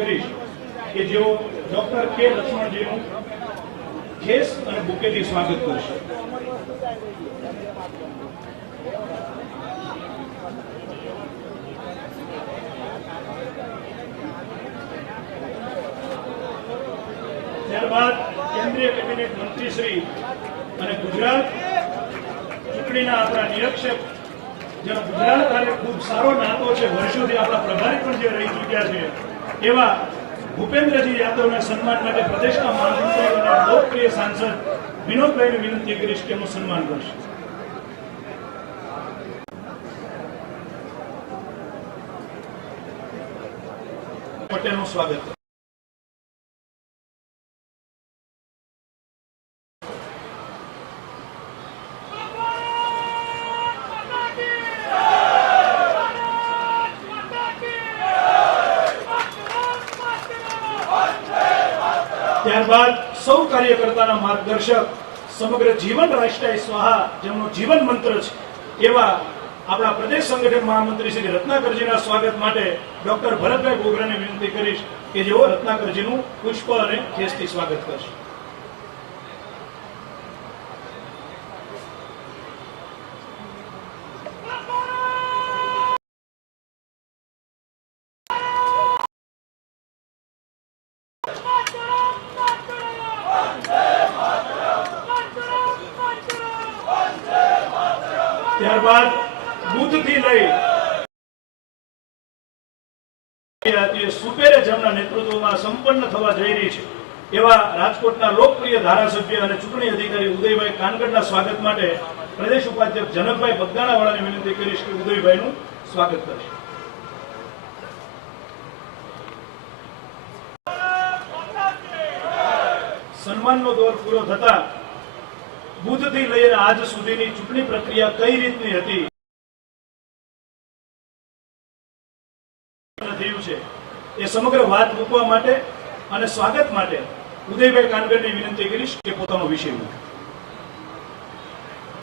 કરીશ કે જેઓ ડોક્ટર કે લક્ષ્મણજીનું ખેસ અને બુકેથી સ્વાગત કરશે. ત્યારબાદ કેન્દ્રીય કેબિનેટ મંત્રી શ્રી અને ગુજરાત ચૂંટણીના આપણા નિરીક્ષક, જેનો ગુજરાત અને ખૂબ સારો નાતો છે, વર્ષોથી આપણા પ્રભારી પણ જે રહી ચૂક્યા છે એવા ભૂપેન્દ્રજી યાદવના સન્માન માટે પ્રદેશના મહામંત્રી લોકપ્રિય સાંસદ વિનોદભાઈને વિનંતી કરીશ કે એમનું સન્માન કરશે. પટેલનું સ્વાગત. ત્યારબાદ સૌ કાર્યકર્તાના માર્ગદર્શક સમગ્ર જીવન રાષ્ટ્રાય સ્વાહા, જેમનો જીવન મંત્ર છે, એવા આપણા પ્રદેશ સંગઠન મહામંત્રી શ્રી રત્નાકરજીના સ્વાગત માટે ડોક્ટર ભરતભાઈ બોગરાને વિનંતી કરીશ કે જેઓ રત્નાકરજીનું પુષ્પ અને ખેસથી સ્વાગત કરશે. ત્યારબાદ બુથથી લઈ જે સુપેરેજમના નેતૃત્વમાં સંપન્ન થવા જઈ રહી છે, એવા ધારાસભ્ય ચૂંટણી અધિકારી ઉદયભાઈ કાનગડના સ્વાગત માટે પ્રદેશ ઉપાધ્યક્ષ જનકભાઈ બગદાણાવાળાને વિનંતી કરીશ કે ઉદયભાઈનું સ્વાગત કરશે. સન્માનનો દોર પૂરો થતા બુધથી લઈને આજ સુધીની ચૂંટણી પ્રક્રિયા કઈ રીતની હતી? એ સમગ્ર વાત મૂકવા માટે અને સ્વાગત માટે ઉદયભાઈ કાનગરની વિનંતી કરીશ કે પોતાનો વિષય મૂકે.